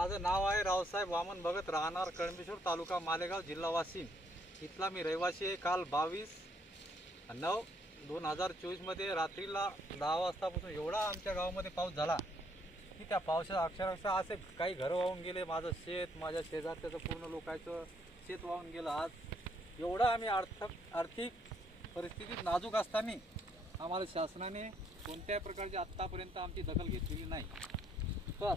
माझं नाव आहे रावसाहेब वामन भगत, राहणार कळंबेश्वर, तालुका मालेगाव, जिल्हा वाशिम. इथला मी रहिवासी आहे. काल 22/9/2024 मध्ये रात्रीला 10 वाजतापासून एवढा आमच्या गावामध्ये पाऊस झाला की त्या पावसाच्या अक्षरशः असे काही घरं वाहून गेले. माझं शेत, माझ्या शेजारच्याचं पूर्ण लोकांचं शेत वाहून गेलं. आज एवढा आम्ही आर्थिक परिस्थितीत नाजूक असताना आम्हाला शासनाने कोणत्याही प्रकारची आत्तापर्यंत आमची दखल घेतलेली नाही. तर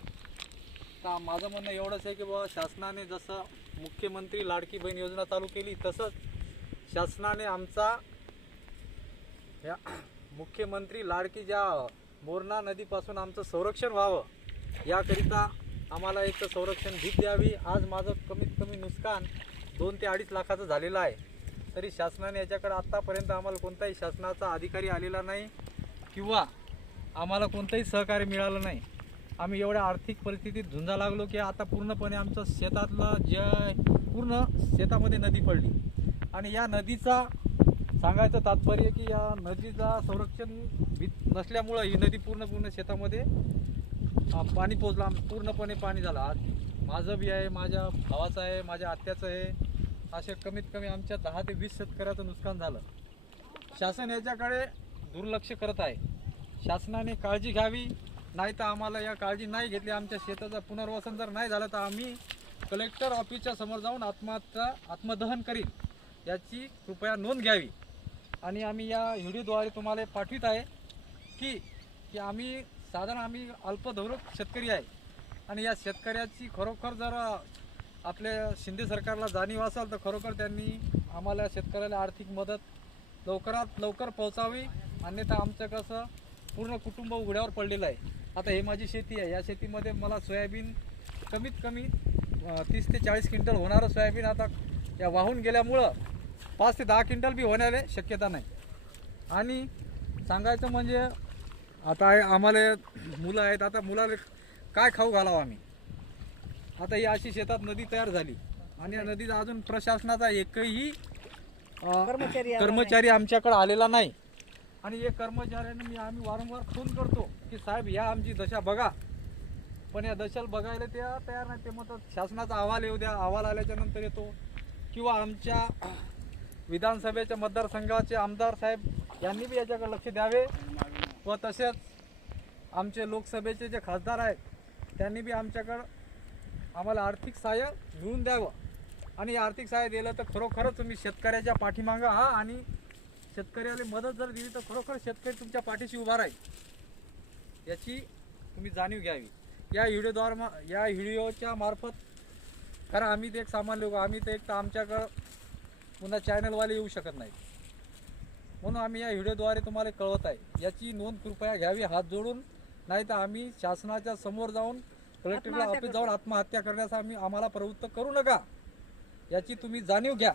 माझं म्हणणं एवढंच आहे की बाबा, शासनाने जसं मुख्यमंत्री लाडकी बहीण योजना चालू केली, तसंच शासनाने आमचा या मुख्यमंत्री लाडकी ज्या मोरणा नदीपासून आमचं संरक्षण व्हावं याकरिता आम्हाला एक तर संरक्षण भीत द्यावी. आज माझं कमीत कमी नुकसान 2 ते 2.5 लाखाचं झालेलं आहे. तरी शासनाने याच्याकडे आत्तापर्यंत आम्हाला कोणताही शासनाचा अधिकारी आलेला नाही किंवा आम्हाला कोणतंही सहकार्य मिळालं नाही. आम्ही एवढ्या आर्थिक परिस्थितीत झुंजा लागलो की आता पूर्णपणे आमचं शेतातलं पूर्ण शेतामध्ये नदी पडली. आणि या नदीचा सांगायचं तात्पर्य की या नदीचा संरक्षण भीत नसल्यामुळं ही नदी पूर्ण शेतामध्ये पाणी पोचलं. पूर्णपणे पाणी झालं. आज माझं बी आहे, माझ्या भावाचं आहे, माझ्या आत्याचं आहे. असे कमीत कमी आमच्या 10 ते 20 शेतकऱ्याचं नुकसान झालं. शासन याच्याकडे दुर्लक्ष करत आहे. शासनाने काळजी घ्यावी, नाही तर आम्हाला या काळजी नाही घेतली, आमच्या शेताचं पुनर्वसन जर नाही झालं तर आम्ही कलेक्टर ऑफिसच्या समोर जाऊन आत्मदहन करीन, याची कृपया नोंद घ्यावी. आणि आम्ही या व्हिडिओद्वारे तुम्हाला पाठवित आहे की आम्ही अल्पधोरक शेतकरी आहे. आणि या शेतकऱ्याची खरोखर जर आपल्या शिंदे सरकारला जाणीव असेल तर खरोखर त्यांनी आम्हाला शेतकऱ्याला आर्थिक मदत लवकरात लवकर पोहोचावी. अन्यथा आमचं कसं पूर्ण कुटुंब उघड्यावर पडलेलं आहे. आता हे माझी शेती आहे. या शेतीमध्ये मला सोयाबीन कमीत कमी 30 ते 40 क्विंटल होणारं सोयाबीन आता या वाहून गेल्यामुळं 5 ते 10 क्विंटल बी होण्याला शक्यता नाही. आणि सांगायचं म्हणजे आता आम्हाला मुलं आहेत. आता मुलाला काय खाऊ घालावं आम्ही? आता ही अशी शेतात नदी तयार झाली आणि या नदीचा अजून प्रशासनाचा एकही कर्मचारी आमच्याकडे आलेला नाही. आणि हे कर्मचाऱ्यांना आम्ही वारंवार फोन करतो की साहेब या आमची दशा बघा, पण या दशाला बघायला ते तयार नाही. ते म्हणतात शासनाचा अहवाल येऊ द्या, अहवाल आल्याच्या नंतर येतो. किंवा आमच्या विधानसभेच्या मतदारसंघाचे आमदार साहेब यांनी बी याच्याकडे लक्ष द्यावे. व तसेच आमचे लोकसभेचे जे खासदार आहेत त्यांनी बी आम्हाला आर्थिक सहाय्य मिळवून द्यावं. आणि आर्थिक सहाय्य दिलं तर खरोखरच तुम्ही शेतकऱ्याच्या पाठीमागं हा, आणि शेतकऱ्याला मदत जर दिली तर खरोखर शेतकरी तुमच्या पाठीशी उभा राहील, याची तुम्ही जाणीव घ्यावी. या व्हिडिओच्या मार्फत, कारण आम्ही ते एक सामान्य लोक, आम्ही ते एक तर आमच्याकडं पुन्हा चॅनलवाले येऊ शकत नाही, म्हणून आम्ही या व्हिडिओद्वारे तुम्हाला कळवत आहे. याची नोंद कृपया घ्यावी हात जोडून, नाही तर आम्ही शासनाच्या समोर जाऊन कलेक्टरला ऑफिस जाऊन आत्महत्या करण्यास आम्हाला प्रवृत्त करू नका, याची तुम्ही जाणीव घ्या.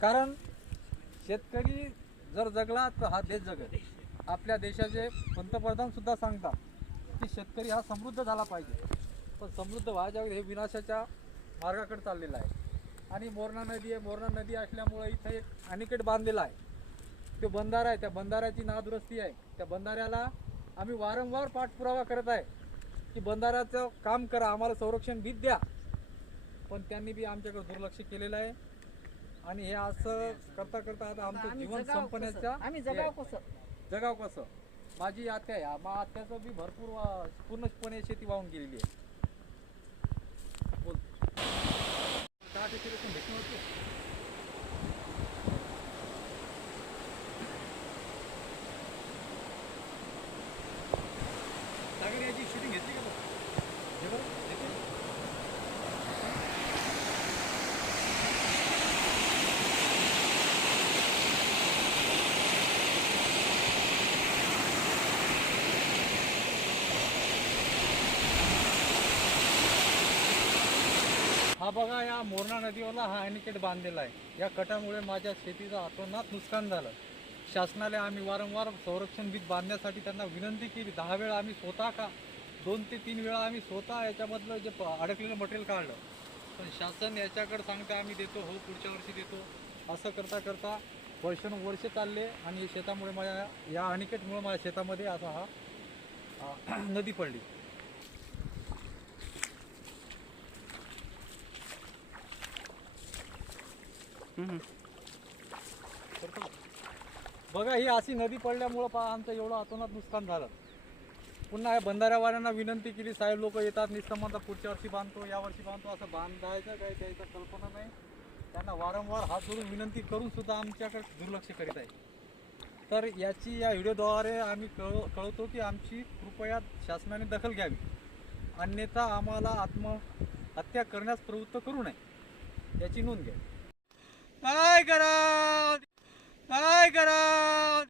कारण शेतकरी जर जगला तर हा देश जगेल. आपल्या देशाचे पंतप्रधान सुद्धा सांगतात की शेतकरी हा समृद्ध झाला पाहिजे. पण समृद्ध व्हायच्या हे विनाशाच्या मार्गाकडे चाललेला आहे. आणि मोरणा नदी आहे. मोरणा नदी असल्यामुळे इथं एक अणिकट बांधलेला आहे. तो बंधारा आहे. त्या बंधाऱ्याची नादुरुस्ती आहे. त्या बंधाऱ्याला आम्ही वारंवार पाठपुरावा करत आहे की बंधाऱ्याचं काम करा, आम्हाला संरक्षण भीत द्या. पण त्यांनी बी आमच्याकडे दुर्लक्ष केलेलं आहे. आणि हे असं करता करता आता आमचं जीवन संपण्याच्या जगाव कसं. माझी आत्या आहे. मग आत्याचं बी पूर्णपणे शेती वाहून गेलेली आहे. बोल का ते भेटणं होते. सागर याची शूटिंग घेतली का हा बघा, या मोरणा नदीवरला हा अॅनिकेट बांधलेला आहे. या कटामुळे माझ्या शेतीचं अतोनात नुकसान झालं. शासनाला आम्ही वारंवार संरक्षण भीत बांधण्यासाठी त्यांना विनंती केली. 10 वेळा आम्ही स्वतः 2 ते 3 वेळा आम्ही स्वतः याच्यामधलं जे अडकलेलं मटेरियल काढलं. पण शासन याच्याकडे सांगता आम्ही देतो, हो पुढच्या वर्षी देतो, असं करता करता वर्ष चालले. आणि शेतामुळे माझ्या या अॅनिकेटमुळे माझ्या शेतामध्ये असा हा नदी पडली. बघा ही अशी नदी पडल्यामुळं पहा आमचं एवढं अतोनात नुकसान झालं. पुन्हा या बंधाऱ्यावाल्यांना विनंती केली, साहेब लोक येतात नुसतं म्हणतात पुढच्या वर्षी बांधतो, या वर्षी बांधतो, असं बांधायचं काही त्याचं कल्पना नाही. त्यांना वारंवार हात जोडून विनंती करून सुद्धा आमच्याकडे दुर्लक्ष करीत आहे. तर याची या व्हिडिओद्वारे आम्ही कळवतो की आमची कृपया शासनाने दखल घ्यावी, अन्यथा आम्हाला आत्महत्या करण्यास प्रवृत्त करू नये याची नोंद घ्या. काय करा